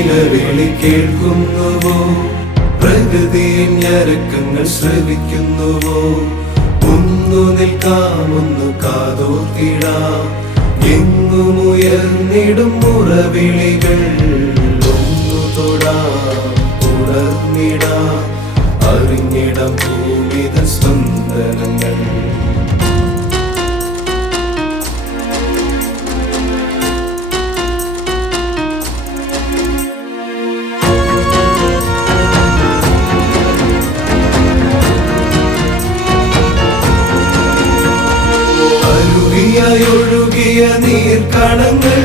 നിലവിളി കേൾക്കുന്നുവോ? പ്രകൃതിയിൽ ഞരക്കങ്ങൾ ശ്രവിക്കുന്നുവോ ഒന്നു നിൽക്കാമൊന്നു കാതോർത്തിടാം. എങ്ങും ഉയർന്നിടും മുറവിളികൾ. ഒന്നു തൊടാം ഉണർന്നിടാം. അറിഞ്ഞിടം ഭൂമിത സ്പന്ദനങ്ങൾ. അരുവിയായൊഴുകിയ നീർക്കണങ്ങൾ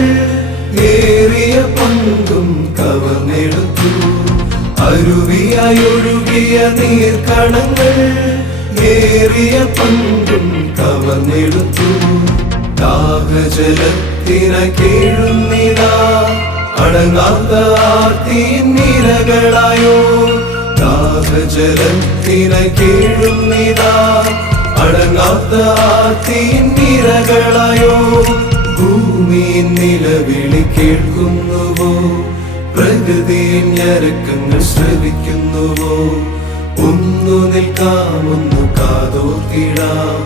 ഏറിയ പങ്കും കവർന്നെടുത്തു അരുവിയായൊഴുകിയ നീർക്കണങ്ങൾ ഏറിയ പങ്കും കവർന്നെടുത്തു ദാഹജലത്തിന കേഴുന്നിതാ അടങ്ങാത്ത ആർത്തി നിരകളായോ? ദാഹജലത്തിന കേഴുന്നിതാ ശബ്ദ ആർത്തിയിൻ നിരകളായോ നിലവിളി കേൾക്കുന്നുവോ? പ്രകൃതിയിൻ ഞരക്കങ്ങൾ ശ്രവിക്കുന്നുവോ ഒന്നു നിൽക്കാമൊന്നു കാതോർത്തിടാം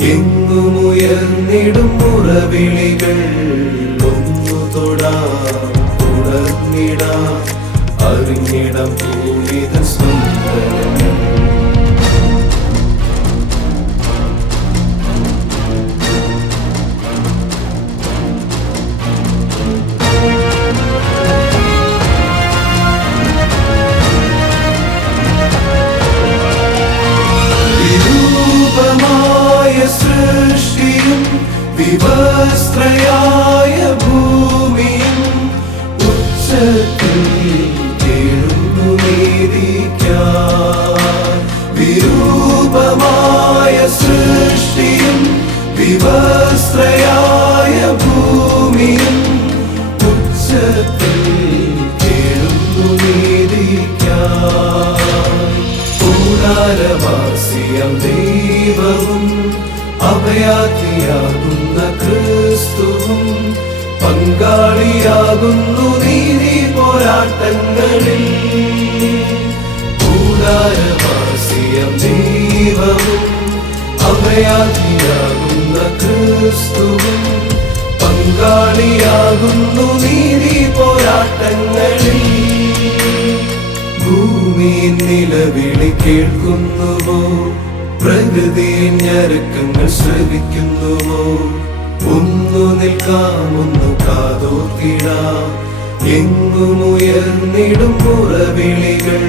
എങ്ങുമുയർന്നിടും മുറവിളികൾ. ഒന്നു തൊടാ തുടർന്നിടാം അറിഞ്ഞിടം ഭൂമിത സ്വ വിവസ്ത്രയായ ഭൂമിയും വിരൂപമായ സൃഷ്ടിയും വിവസ്ത്രയായ ഭൂമിയും ഉച്ചത്തിൽ കേൾന്നു നീതിക്കാൻ ദൈവവും ദൈവവും അഭയാർത്ഥിയാകുന്ന ക്രിസ്തുവും പങ്കാളിയാകുന്നു നീതി പോരാട്ടങ്ങളിൽ. കൂടാരവാസിയം ദൈവവും അഭയാധിയാകുന്ന ക്രിസ്തുവും പങ്കാളിയാകുന്നു നീതി പോരാട്ടങ്ങളിൽ. ഭൂമി നിലവിളി കേൾക്കുന്നുവോ? പ്രകൃതി ഞരക്കങ്ങൾ ശ്രവിക്കുന്നുവോ? ഒന്നു നിൽക്കാമൊന്നു കാതോർത്തിടാം. എങ്ങും ഉയർന്നിടും പുറവിളികൾ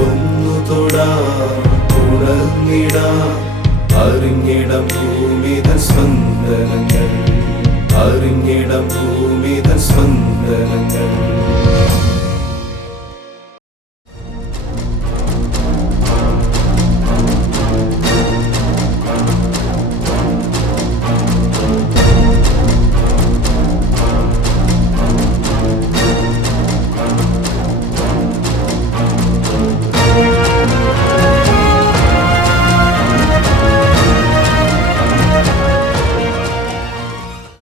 ഒന്നു തൊടാം ഉണർന്നിടാം. അറിഞ്ഞിടം